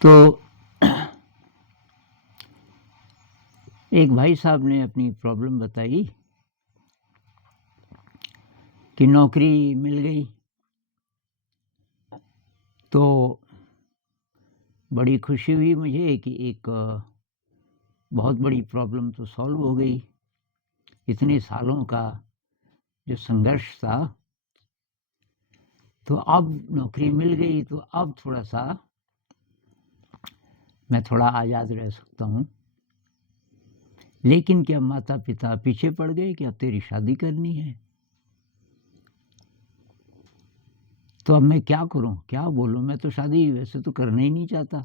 तो एक भाई साहब ने अपनी प्रॉब्लम बताई कि नौकरी मिल गई तो बड़ी खुशी हुई मुझे कि एक बहुत बड़ी प्रॉब्लम तो सॉल्व हो गई। इतने सालों का जो संघर्ष था, तो अब नौकरी मिल गई तो अब थोड़ा-सा मैं थोड़ा आज़ाद रह सकता हूँ। लेकिन क्या माता-पिता पीछे पड़ गए कि अब तेरी शादी करनी है? तो अब मैं क्या करूँ? क्या बोलूँ? मैं तो शादी वैसे तो करना ही नहीं चाहता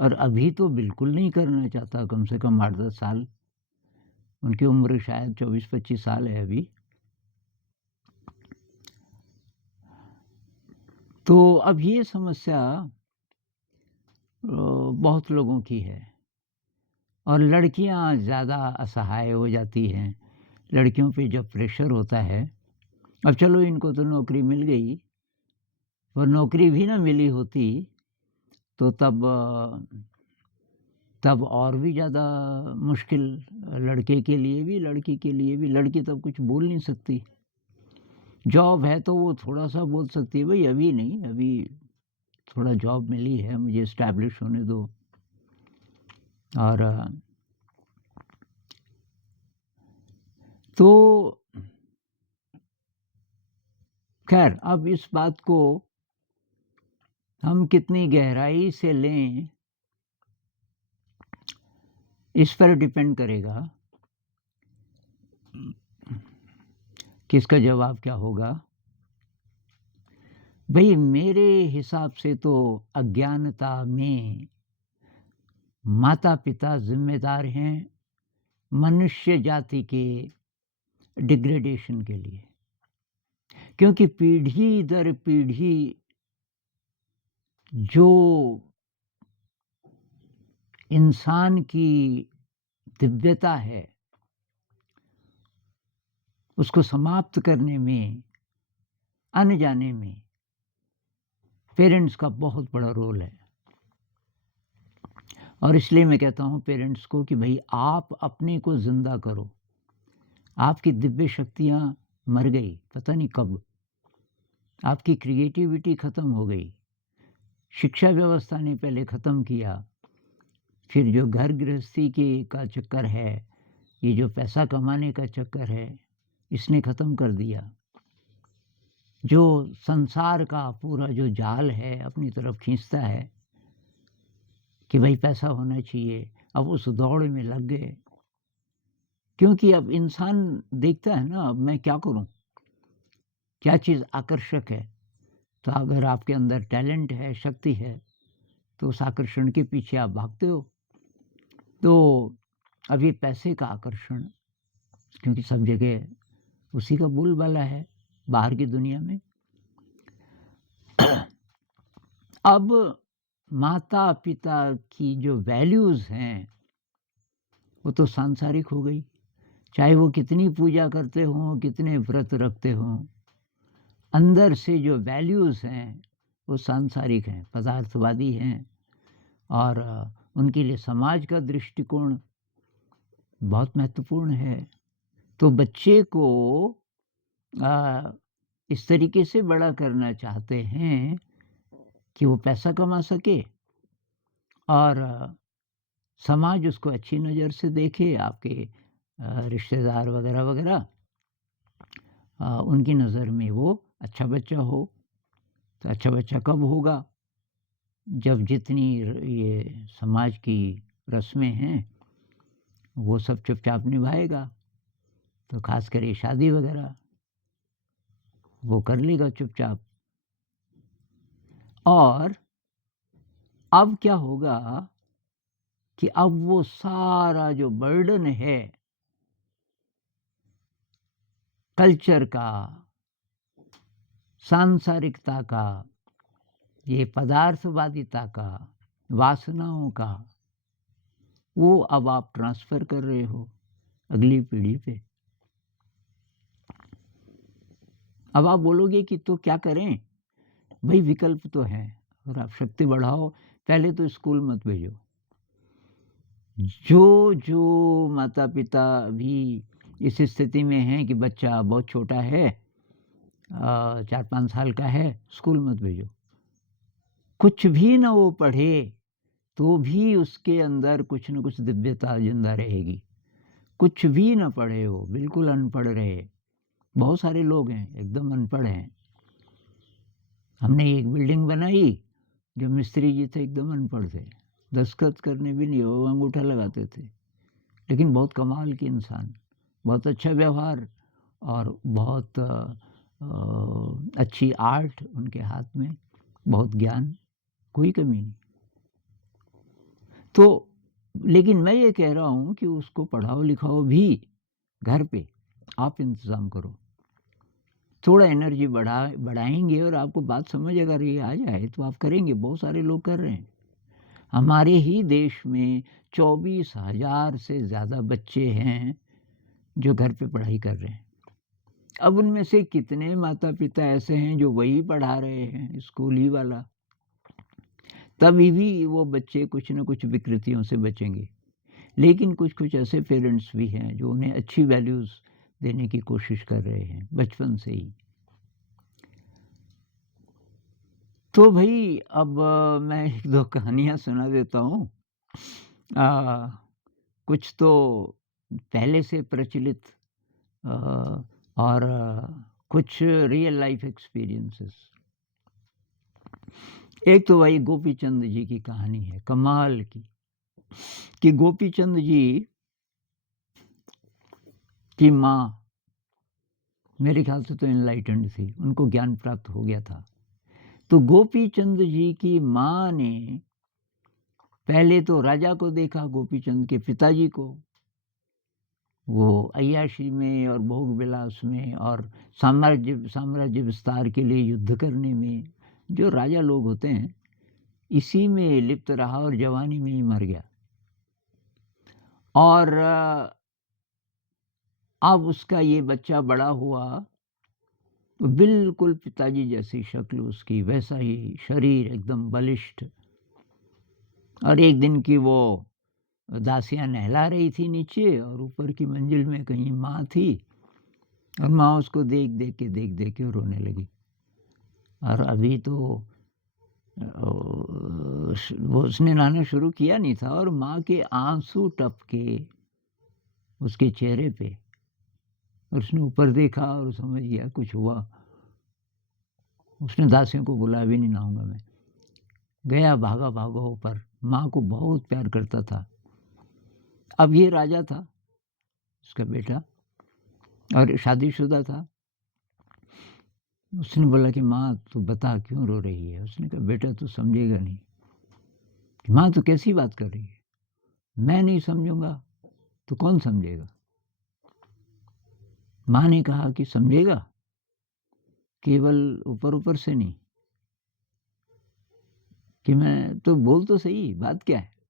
और अभी तो बिल्कुल नहीं करना चाहता, कम से कम 8-10 साल। उनकी उम्र शायद 24-25 साल है अभी। तो अब ये समस्या बहुत लोगों की है और लड़कियां ज़्यादा असहाय हो जाती हैं। लड़कियों पे जब प्रेशर होता है, अब चलो इनको तो नौकरी मिल गई, और नौकरी भी ना मिली होती तो तब और भी ज़्यादा मुश्किल, लड़के के लिए भी, लड़की के लिए भी। लड़की तब कुछ बोल नहीं सकती। जॉब है तो वो थोड़ा-सा बोल सकती है, भई अभी नहीं, अभी थोड़ा जॉब मिली है, मुझे एस्टैब्लिश होने दो। और तो खैर अब इस बात को हम कितनी गहराई से लें, इस पर डिपेंड करेगा कि इसका जवाब क्या होगा। भई मेरे हिसाब से तो अज्ञानता में माता-पिता ज़िम्मेदार हैं मनुष्य जाति के डिग्रेडेशन के लिए। क्योंकि पीढ़ी दर पीढ़ी जो इंसान की दिव्यता है, उसको समाप्त करने में, अनजाने में पेरेंट्स का बहुत बड़ा रोल है। और इसलिए मैं कहता हूँ पेरेंट्स को कि भई आप अपने को ज़िंदा करो। आपकी दिव्य शक्तियाँ मर गई, पता नहीं कब। आपकी क्रिएटिविटी ख़त्म हो गई। शिक्षा व्यवस्था ने पहले ख़त्म किया, फिर जो घर गृहस्थी का चक्कर है, ये जो पैसा कमाने का चक्कर है, इसने ख़त्म कर दिया। जो संसार का पूरा जो जाल है अपनी तरफ खींचता है कि भाई पैसा होना चाहिए, अब उस दौड़ में लग गए। क्योंकि अब इंसान देखता है ना, अब मैं क्या करूं, क्या चीज़ आकर्षक है। तो अगर आपके अंदर टैलेंट है, शक्ति है, तो उस आकर्षण के पीछे आप भागते हो। तो अब ये पैसे का आकर्षण, क्योंकि सब जगह उसी का बोलबाला है बाहर की दुनिया में। अब माता पिता की जो वैल्यूज़ हैं वो तो सांसारिक हो गई। चाहे वो कितनी पूजा करते हों, कितने व्रत रखते हों, अंदर से जो वैल्यूज़ हैं वो सांसारिक हैं, पदार्थवादी हैं। और उनके लिए समाज का दृष्टिकोण बहुत महत्वपूर्ण है। तो बच्चे को अ, इस तरीके से बड़ा करना चाहते हैं कि वो पैसा कमा सके और समाज उसको अच्छी नज़र से देखे, आपके रिश्तेदार वगैरह वगैरह उनकी नज़र में वो अच्छा बच्चा हो। तो अच्छा बच्चा कब होगा? जब जितनी ये समाज की रस्में हैं वो सब चुपचाप निभाएगा। तो ख़ासकर ये शादी वगैरह वो कर लेगा चुपचाप। और अब क्या होगा कि अब वो सारा जो बर्डन है कल्चर का, सांसारिकता का, ये पदार्थवादिता का, वासनाओं का, वो अब आप ट्रांसफ़र कर रहे हो अगली पीढ़ी पे। अब आप बोलोगे कि तो क्या करें? भई विकल्प तो हैं और आप शक्ति बढ़ाओ, पहले तो स्कूल मत भेजो। जो माता-पिता भी इस स्थिति में हैं कि बच्चा बहुत छोटा है, 4-5 साल का है, स्कूल मत भेजो। कुछ भी ना वो पढ़े, तो भी उसके अंदर कुछ न कुछ दिव्यता ज़िंदा रहेगी। कुछ भी ना पढ़े वो, बिल्कुल अनपढ़ रहे। बहुत सारे लोग हैं, एकदम अनपढ़ हैं। हमने एक बिल्डिंग बनाई, जो मिस्त्री जी थे एकदम अनपढ़ थे। दस्तखत करने भी नहीं, वो अंगूठा लगाते थे। लेकिन बहुत कमाल के इंसान, बहुत अच्छा व्यवहार और बहुत अच्छी आर्ट उनके हाथ में, बहुत ज्ञान, कोई कमी नहीं। तो लेकिन मैं ये कह रहा हूँ कि उसको पढ़ाओ-लिखाओ भी घर पे, आप इंतज़ाम करो। थोड़ा एनर्जी बढ़ाएँगे और आपको बात समझ अगर ये आ जाए तो आप करेंगे, बहुत सारे लोग कर रहे हैं। हमारे ही देश में 24,000 से ज़्यादा बच्चे हैं, जो घर पे पढ़ाई कर रहे हैं। अब उनमें से कितने माता-पिता ऐसे हैं जो वही पढ़ा रहे हैं, स्कूल ही वाला। तभी भी वो बच्चे कुछ न कुछ विकृतियों से बचेंगे। लेकिन कुछ-कुछ ऐसे पेरेंट्स भी हैं जो उन्हें अच्छी वैल्यूज़ देने की कोशिश कर रहे हैं, बचपन से ही। तो भई अब मैं 1-2 कहानियाँ सुना देता हूँ। अ, कुछ तो पहले से प्रचलित अ, और कुछ रियल लाइफ़ एक्सपीरियंसेस। एक तो भाई गोपी चंद जी की कहानी है, कमाल की, कि गोपी चंद जी की माँ मेरे ख़्याल से तो एनलाइटेंड थी, उनको ज्ञान प्राप्त हो गया था। तो गोपी चंद जी की माँ ने पहले तो राजा को देखा, गोपी चंद के पिताजी को। वो अय्याशी में और भोग-विलास में और साम्राज्य विस्तार के लिए युद्ध करने में, जो राजा लोग होते हैं, इसी में लिप्त रहा और जवानी में ही मर गया। और अब उसका ये बच्चा बड़ा हुआ, तो बिल्कुल पिताजी जैसी शक्ल उसकी, वैसा ही शरीर एकदम बलिष्ठ। और एक दिन की वो दासियाँ नहला रही थी नीचे और ऊपर की मंजिल में कहीं माँ थी और माँ उसको देख-देख के रोने लगी। और अभी तो वो उसने नहाना शुरू किया नहीं था और माँ के आँसू टपके उसके चेहरे पे। और उसने ऊपर देखा और समझ गया कुछ हुआ। उसने दासियों को बुलाया, "अभी नहीं नहाऊँगा मैं।" गया भागा ऊपर, माँ को बहुत प्यार करता था। अब ये राजा था, उसका बेटा, और शादीशुदा था। उसने बोला कि माँ तू बता क्यों रो रही है? उसने कहा बेटा तू समझेगा नहीं। कि माँ तू कैसी बात कर रही है? मैं नहीं समझूँगा, तो कौन समझेगा? माँ ने कहा कि समझेगा, केवल ऊपर-ऊपर से नहीं। कि मैं तो बोल तो सही, बात क्या है?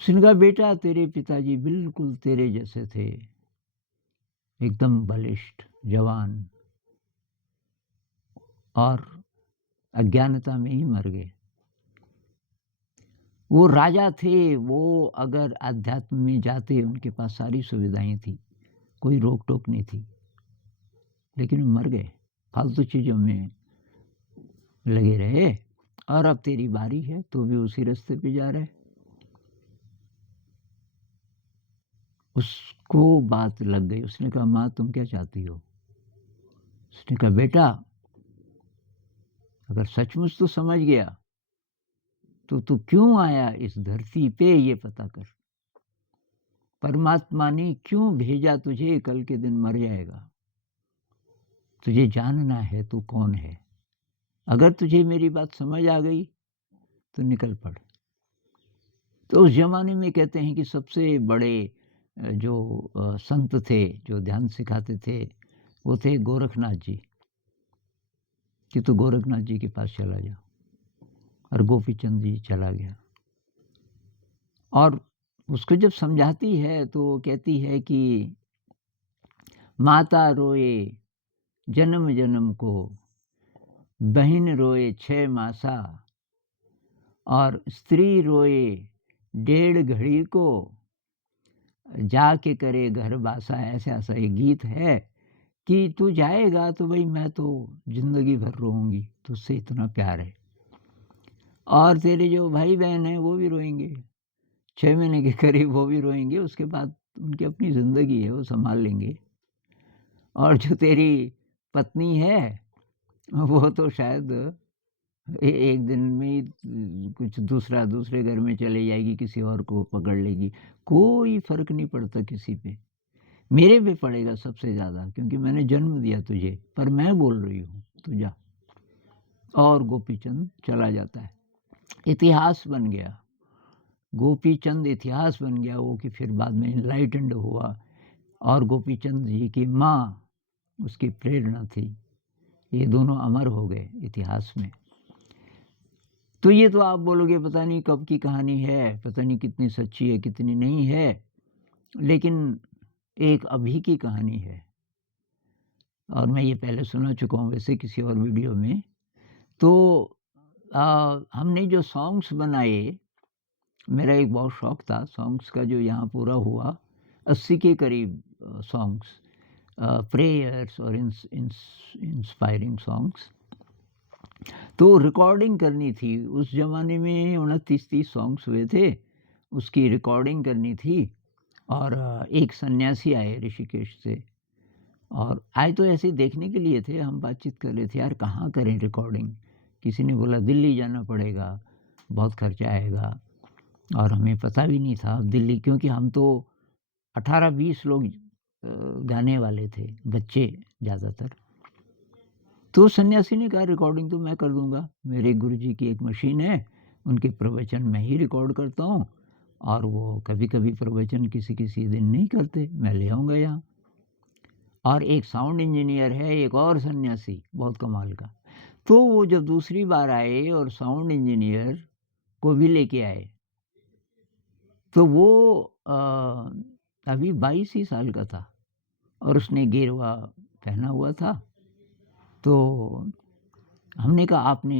उसने कहा बेटा तेरे पिताजी बिल्कुल तेरे जैसे थे, एकदम बलिष्ठ, जवान, और अज्ञानता में ही मर गए। वो राजा थे, वो अगर अध्यात्म में जाते उनके पास सारी सुविधाएँ थी, कोई रोक-टोक नहीं थी, लेकिन वो मर गए, फालतू चीज़ों में लगे रहे। और अब तेरी बारी है, तू भी उसी रास्ते पे जा रहा है। उसको बात लग गई, उसने कहा माँ तुम क्या चाहती हो? उसने कहा बेटा अगर सचमुच तू समझ गया, तो तू क्यों आया इस धरती पे ये पता कर। परमात्मा ने क्यों भेजा तुझे, कल के दिन मर जाएगा। तुझे जानना है तू कौन है। अगर तुझे मेरी बात समझ आ गई, तो निकल पड़। तो उस ज़माने में कहते हैं कि सबसे बड़े जो संत थे, जो ध्यान सिखाते थे, वो थे गोरखनाथ जी, कि तू गोरखनाथ जी के पास चला जा। और गोपी चंद जी चला गया। और उसको जब समझाती है तो वो कहती है कि माता रोए जन्म-जन्म को, बहिन रोए 6 मासा, और स्त्री रोए डेढ़ घड़ी को, जाके करे घर बासा, ऐसा एक गीत है कि तू जाएगा तो भाई मैं तो ज़िंदगी भर रोऊँगी, तुझसे इतना प्यार है। और तेरे जो भाई-बहन हैं वो भी रोएँगे, 6 महीने के करीब वो भी रोएँगे, उसके बाद उनकी अपनी ज़िंदगी है, वो सँभाल लेंगे। और जो तेरी पत्नी है, वो तो शायद एक दिन में ही कुछ दूसरे घर में चले जाएगी, किसी और को पकड़ लेगी। कोई फ़र्क नहीं पड़ता किसी पे। मेरे पे पड़ेगा सबसे ज़्यादा, क्योंकि मैंने जन्म दिया तुझे, पर मैं बोल रही हूँ, तू जा। और गोपीचंद चला जाता है। इतिहास बन गया, गोपीचंद इतिहास बन गया वो, कि फिर बाद में एनलाइटेंड हुआ और गोपीचंद जी की माँ उसकी प्रेरणा थी। ये दोनों अमर हो गए इतिहास में। तो ये तो आप बोलोगे पता नहीं कब की कहानी है, पता नहीं कितनी सच्ची है कितनी नहीं है, लेकिन एक अभी की कहानी है और मैं ये पहले सुना चुका हूँ वैसे किसी और वीडियो में। तो हमने जो सॉन्ग्स बनाए, मेरा एक बहुत शौक था सॉन्ग्स का, जो यहाँ पूरा हुआ 80 के करीब सॉन्ग्स, प्रेयर्स और इंस्पायरिंग सॉन्ग्स। तो रिकॉर्डिंग करनी थी, उस ज़माने में 29-30 सॉन्ग्स हुए थे, उसकी रिकॉर्डिंग करनी थी। और एक सन्यासी आए ऋषिकेश से, और आए तो ऐसे ही देखने के लिए थे। हम बातचीत कर रहे थे, यार कहाँ करें रिकॉर्डिंग। किसी ने बोला दिल्ली जाना पड़ेगा, बहुत खर्चा आएगा। और हमें पता भी नहीं था अब दिल्ली, क्योंकि हम तो 18-20 लोग गाने वाले थे, बच्चे ज़्यादातर। तो सन्यासी ने कहा रिकॉर्डिंग तो मैं कर दूंगा, मेरे गुरुजी की एक मशीन है, उनके प्रवचन मैं ही रिकॉर्ड करता हूँ, और वो कभी कभी प्रवचन किसी दिन नहीं करते, मैं ले आऊँगा यहाँ। और एक साउंड इंजीनियर है, एक और सन्यासी, बहुत कमाल का। तो वो जब दूसरी बार आए और साउंड इंजीनियर को भी लेके आए, तो वो अभी 22 ही साल का था और उसने गेरुआ पहना हुआ था। तो हमने कहा आपने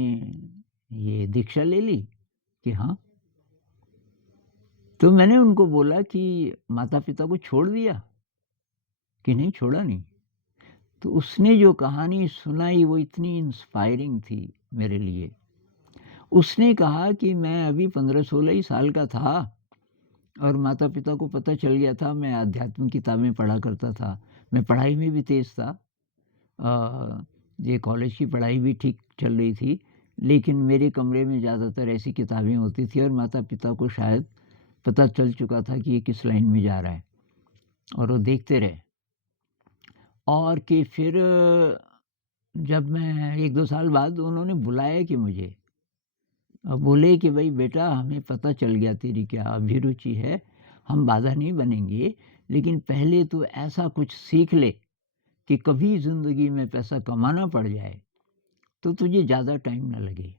ये दीक्षा ले ली? कि हाँ। तो मैंने उनको बोला कि माता पिता को छोड़ दिया? कि नहीं, छोड़ा नहीं। तो उसने जो कहानी सुनाई वो इतनी इंस्पायरिंग थी मेरे लिए। उसने कहा कि मैं अभी 15-16 ही साल का था और माता पिता को पता चल गया था, मैं आध्यात्मिक किताबें पढ़ा करता था, मैं पढ़ाई में भी तेज़ था। ये कॉलेज की पढ़ाई भी ठीक चल रही थी, लेकिन मेरे कमरे में ज़्यादातर ऐसी किताबें होती थी और माता पिता को शायद पता चल चुका था कि ये किस लाइन में जा रहा है, और वो देखते रहे। और कि फिर जब मैं 1-2 साल बाद उन्होंने बुलाया कि मुझे, बोले कि भाई बेटा हमें पता चल गया तेरी क्या अभिरुचि है, हम बाधा नहीं बनेंगे, लेकिन पहले तो ऐसा कुछ सीख ले कि कभी ज़िंदगी में पैसा कमाना पड़ जाए तो तुझे ज़्यादा टाइम ना लगे,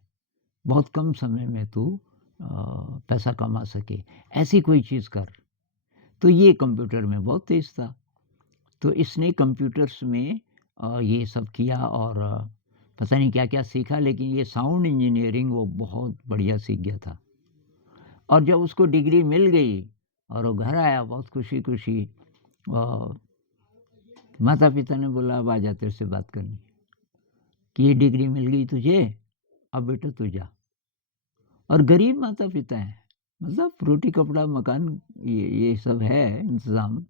बहुत कम समय में तू पैसा कमा सके, ऐसी कोई चीज़ कर। तो ये कंप्यूटर में बहुत तेज़ था, तो इसने कंप्यूटर्स में ये सब किया और पता नहीं क्या-क्या सीखा, लेकिन ये साउंड इंजीनियरिंग वो बहुत बढ़िया सीख गया था। और जब उसको डिग्री मिल गई और वो घर आया बहुत खुशी-खुशी, माता-पिता ने बोला अब आजा तेरे से बात करनी है, कि ये डिग्री मिल गई तुझे, अब बेटा तू जा। और गरीब माता-पिता हैं, मतलब रोटी कपड़ा मकान ये सब है इंतज़ाम,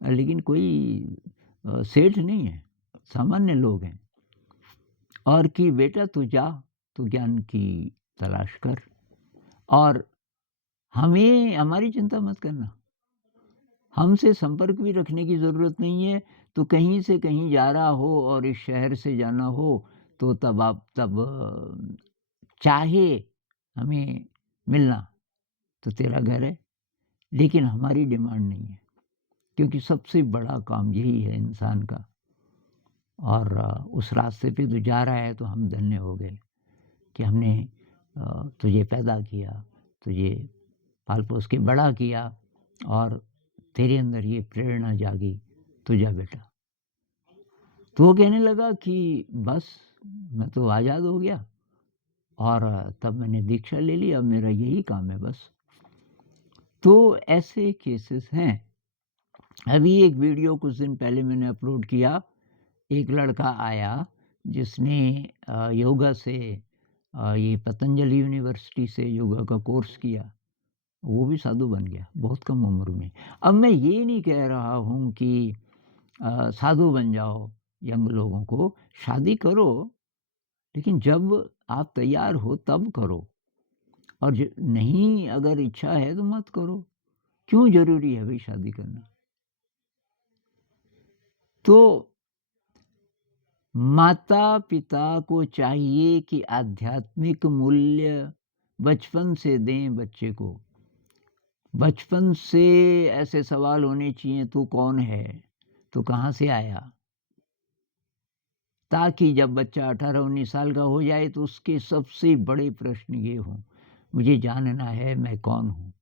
लेकिन कोई सेठ नहीं है, सामान्य लोग हैं। और कि बेटा तू जा, तू ज्ञान की तलाश कर और हमें हमारी चिंता मत करना, हमसे संपर्क भी रखने की ज़रूरत नहीं है। तो कहीं से कहीं जा रहा हो और इस शहर से जाना हो तो तब आप चाहे हमें मिलना, तो तेरा घर है, लेकिन हमारी डिमांड नहीं है, क्योंकि सबसे बड़ा काम यही है इंसान का। और उस रास्ते पे तू जा रहा है तो हम धन्य हो गए कि हमने तुझे पैदा किया, तुझे पाल-पोस के बड़ा किया और तेरे अंदर ये प्रेरणा जागी, तू जा बेटा। तो वो कहने लगा कि बस मैं तो आज़ाद हो गया और तब मैंने दीक्षा ले ली, अब मेरा यही काम है बस। तो ऐसे केसेस हैं। अभी एक वीडियो कुछ दिन पहले मैंने अपलोड किया, एक लड़का आया जिसने योगा से ये पतंजलि यूनिवर्सिटी से योगा का कोर्स किया, वो भी साधु बन गया बहुत कम उम्र में। अब मैं ये नहीं कह रहा हूँ कि साधु बन जाओ, यंग लोगों को शादी करो, लेकिन जब आप तैयार हो तब करो, और नहीं अगर इच्छा है तो मत करो। क्यों ज़रूरी है भाई शादी करना? तो माता-पिता को चाहिए कि आध्यात्मिक मूल्य बचपन से दें बच्चे को। बचपन से ऐसे सवाल होने चाहिए, तू कौन है? तू कहाँ से आया? ताकि जब बच्चा 18-19 साल का हो जाए तो उसके सबसे बड़े प्रश्न ये हों, मुझे जानना है मैं कौन हूँ?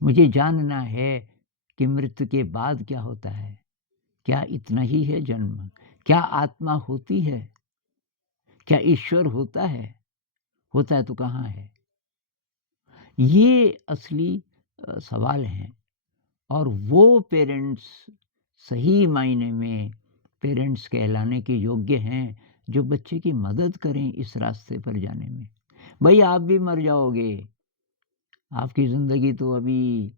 मुझे जानना है कि मृत्यु के बाद क्या होता है? क्या इतना ही है जन्म? क्या आत्मा होती है? क्या ईश्वर होता है? होता है तो कहाँ है? ये असली सवाल हैं, और वो पेरेंट्स सही मायने में पेरेंट्स कहलाने के योग्य हैं, जो बच्चे की मदद करें इस रास्ते पर जाने में। भई आप भी मर जाओगे, आपकी ज़िंदगी तो अभी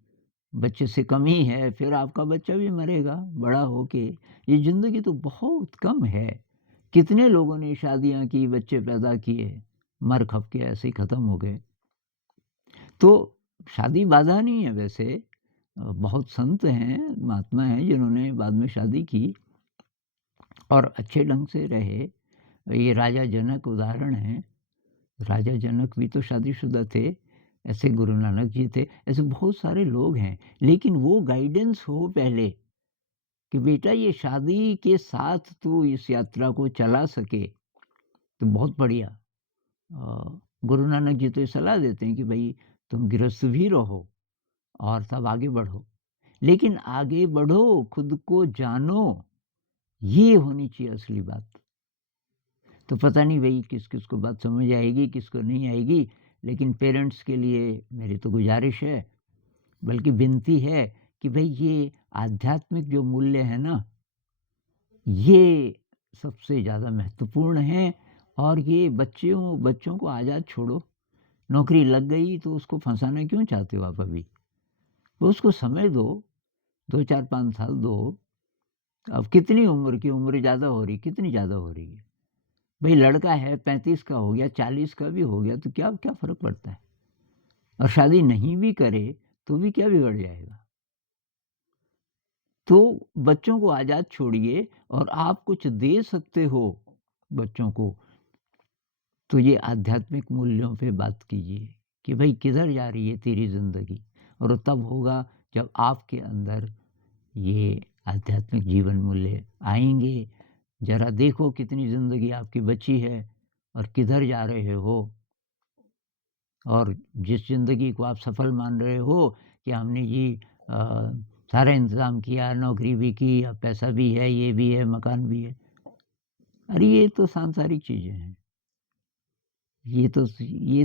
बच्चे से कम ही है, फिर आपका बच्चा भी मरेगा बड़ा होके। ये ज़िंदगी तो बहुत कम है। कितने लोगों ने शादियाँ की, बच्चे पैदा किए, मर खप के ऐसे ही ख़त्म हो गए। तो शादी बाधा नहीं है वैसे। बहुत संत हैं, महात्मा हैं जिन्होंने बाद में शादी की और अच्छे ढंग से रहे। ये राजा जनक उदाहरण हैं। राजा जनक भी तो शादीशुदा थे, ऐसे गुरु नानक जी थे, ऐसे बहुत सारे लोग हैं। लेकिन वो गाइडेंस हो पहले कि बेटा ये शादी के साथ तू इस यात्रा को चला सके, तो बहुत बढ़िया। गुरु नानक जी तो ये सलाह देते हैं कि भई तुम गृहस्थ भी रहो और तब आगे बढ़ो। लेकिन आगे बढ़ो, खुद को जानो, ये होनी चाहिए असली बात। तो पता नहीं भई किस-किस को बात समझ आएगी, किसको नहीं आएगी, लेकिन पेरेंट्स के लिए मेरी तो गुज़ारिश है, बल्कि विनती है कि भई ये आध्यात्मिक जो मूल्य है ना, ये सबसे ज़्यादा महत्वपूर्ण हैं, और ये बच्चों को आज़ाद छोड़ो। नौकरी लग गई तो उसको फँसाना क्यों चाहते हो आप अभी? वो उसको समय दो, 2, 4, 5 साल दो। अब कितनी उम्र की उम्र ज़्यादा हो रही, कितनी ज़्यादा हो रही है? भई लड़का है 35 का हो गया, 40 का भी हो गया, तो क्या क्या फ़र्क पड़ता है? और शादी नहीं भी करे तो भी क्या बिगड़ जाएगा? तो बच्चों को आज़ाद छोड़िए, और आप कुछ दे सकते हो बच्चों को, तो ये आध्यात्मिक मूल्यों पे बात कीजिए कि भई किधर जा रही है तेरी ज़िंदगी? और तब होगा जब आपके अंदर ये आध्यात्मिक जीवन मूल्य आएँगे। ज़रा देखो कितनी ज़िंदगी आपकी बची है और किधर जा रहे हो। और जिस ज़िंदगी को आप सफल मान रहे हो कि हमने जी अ, सारा इंतज़ाम किया, नौकरी भी की, अब पैसा भी है, ये भी है, मकान भी है। अरे ये तो सांसारिक चीज़ें हैं। ये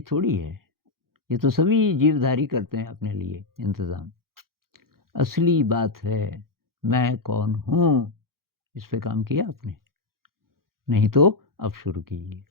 थोड़ी है। ये तो सभी जीवधारी करते हैं अपने लिए इंतज़ाम। असली बात है, मैं कौन हूँ? इस पे काम किया आपने? नहीं तो अब शुरू कीजिए।